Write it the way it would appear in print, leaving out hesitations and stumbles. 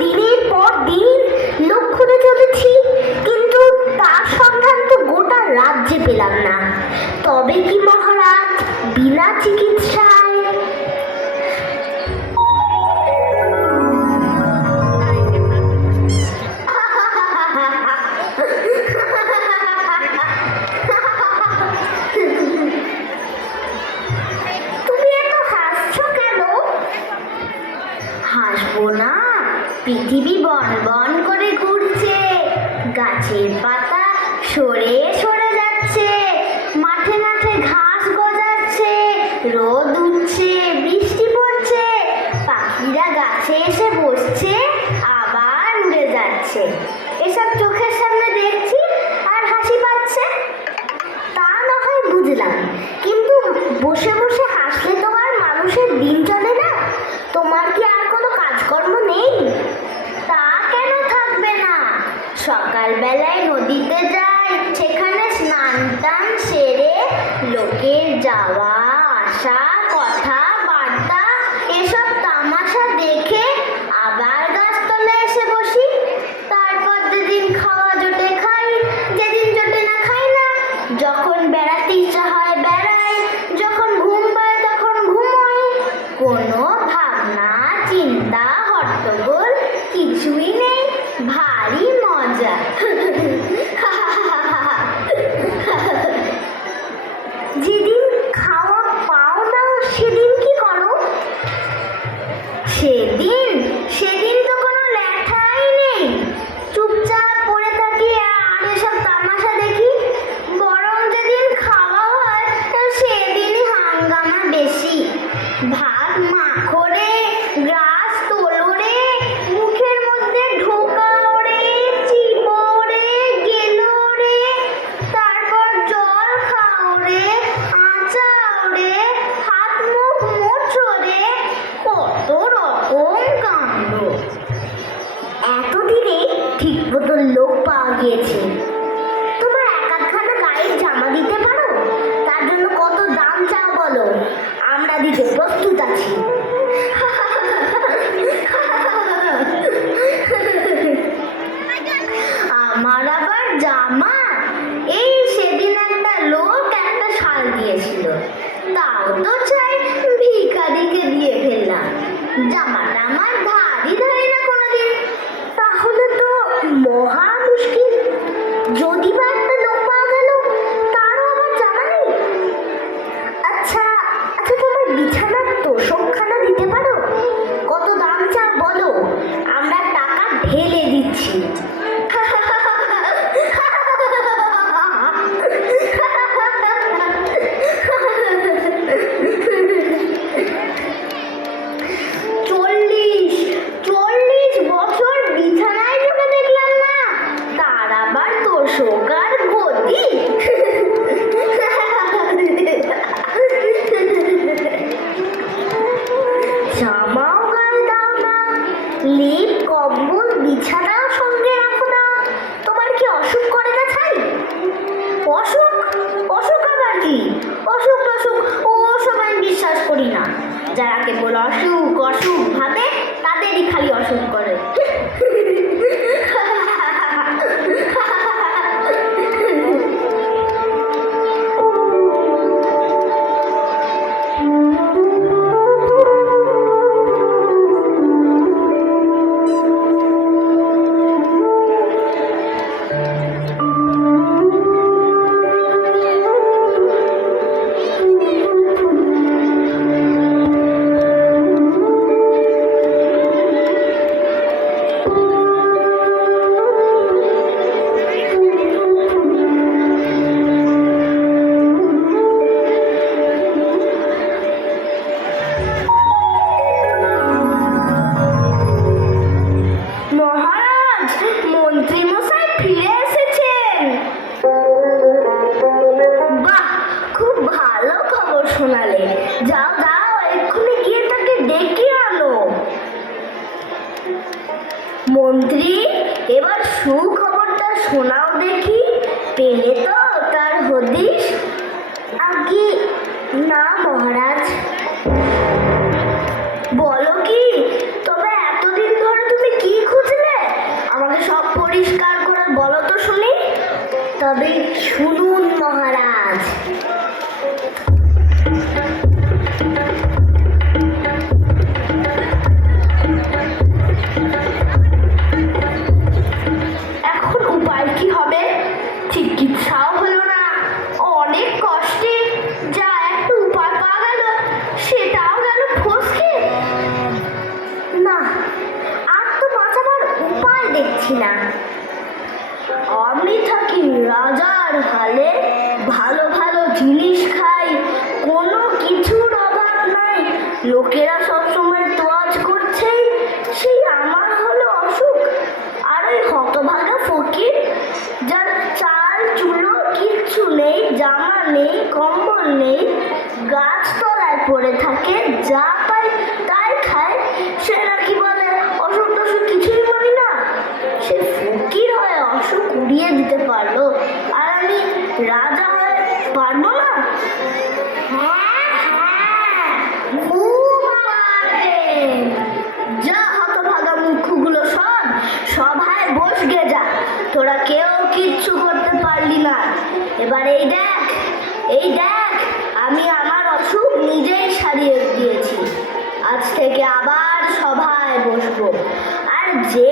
দিনের পর দিন লোক খুঁজে চলেছি, কিন্তু তার সন্ধান তো গোটা রাজ্যে পেলাম না। তবে কি মহারাজ বিনা চিকিৎসায়? তুমি এত হাসছো কেন? হাসবো না, পৃথিবী বন বন করে ঘুরছে, গাছের পাতা সরে সরে যাচ্ছে, মাঠে মাঠে ঘাস গজাচ্ছে, রোদ উঠছে, বৃষ্টি পড়ছে, পাখিরা গাছে এসে বসছে, আবার উড়ে যাচ্ছে। এসব চোখের সামনে দেখছি আর হাসি পাচ্ছে। তা না হয় বুঝলাম, কিন্তু বসে বসে হাসলে তো আর মানুষের দিন চলে না। তোমার কি আর কোনো কাজকর্ম নেই? তা কেন থাকবে না? সকালবেলায় নদীতে যাই, সেখানে স্নান টান সেরে লোকের যাওয়া আসা, কথা বার্তা, এসব তামাশা দেখে আবার গাছতলায় এসে বসি। তারপর যেদিন খাওয়া জোটে খাই, যেদিন জোটে না খাই না। যখন বেড়াতে ইচ্ছা হয় বেড়াই, যখন ঘুম পায় তখন ঘুমোই। কোনো ভাবনা চিন্তা হট্টগোল কিছুই নেই, ভারী মজা। যেদিন খাওয়া পাও না সেদিন কি করো? সেদিন সেদিন তো কোনো লেখাই নেই, চুপচাপ পড়ে থাকি আর এসব তামাশা দেখি। বরং যেদিন খাওয়া হয় সেদিনই হাঙ্গামা বেশি। ভাত মাখো রে, গ্রাস তোলো রে, মুখের মধ্যে ঢোকাও রে, চিবো রে, গেলো রে, তারপর জল খাও রে, আঁচাও রে, হাত মুখ মোছো রে, কত রকম কাণ্ড। এতদিনে ঠিক মতো লোক পাওয়া গিয়েছে। তোমার এক আধখানা গায়ের জামা দিতে পারো? তার জন্য কত দাম চাও বলো, আমরা দিতে প্রস্তুত আছি। আমার আবার জামা? এই সেদিন একটা লোক একটা শাল দিয়েছিল, তাও তো চাই ভিখারিকে দিয়ে ফেললাম। জামাটা আমার ধারই ধারি না কোনোদিন। তাহলে তো মহা মুশকিল। যদি বা একটা লোক পাওয়া গেল, তারও আবার জামা নেই। আচ্ছা আচ্ছা, তোমার বিছানার তোষকখানা দিতে পারো? কত দাম চাও বলো, আমরা টাকা ঢেলে দিচ্ছি। চল্লিশ বছর বিছানায় ঢুকে দেখলাম না, তার আবার তোষক আর গদি। জামাও গায়ে দাও না, লেপ কম্বল বিছানাও সঙ্গে রাখো না। তোমার কি অসুখ করে না ছাই? অসুখ? অসুখ আবার কি? অসুখ টসুখ ও সব আমি বিশ্বাস করি না। যারা কেবল অসুখ অসুখ ভাবে তাদেরই খালি অসুখ করে। শোনালে। যাও যাও, এক্ষুনি গিয়ে তাকে ডেকে আনো। মন্ত্রী, এবার সুখবরটা শোনাও দেখি, পেলে তো তার হদিশ? আগে না মহারাজ। বলো কি, তবে এতদিন ধরে তুমি কি তবে শুনুন মহারাজ। এখন উপায় কি হবে? চিকিৎসাও হলো না, অনেক কষ্টে যা একটু উপায় পাওয়া গেল সেটাও গেল ফসকে। না, আর তো বাঁচাবার উপায় দেখছি না। আমি থাকি রাজার হালে, ভালো ভালো জিনিস খাই, কোনো কিছুর অভাব নাই। লোকেরা সবসময় তোয়াজ করছে, সেই আমার হলো অসুখ। আর ওই হতভাগা ফকির, যার চাল চুলো কিচ্ছু নেই, জামা নেই, কম্বল নেই, গাছতলায় পড়ে থাকে, যা পায় তাই খায়, সে নাকি বলে অসুখ টসুখ কিছুই বলি না। সে ফকির হয়ে অসুখ উড়িয়ে দিতে পারলো, আর আমি রাজা হয়ে পারবো না? হ্যাঁ হ্যাঁ, খুব পারবেন। যা হতভাগা মুখগুলো সব সভায় বসগে যা, তোরা কেউ কিচ্ছু করতে পারলি না। এবার এই দেখ, এই দেখ, আমি আমার অসুখ নিজেই সারিয়ে দিয়েছি। আজ থেকে আবার সভায় বসবো, আর যে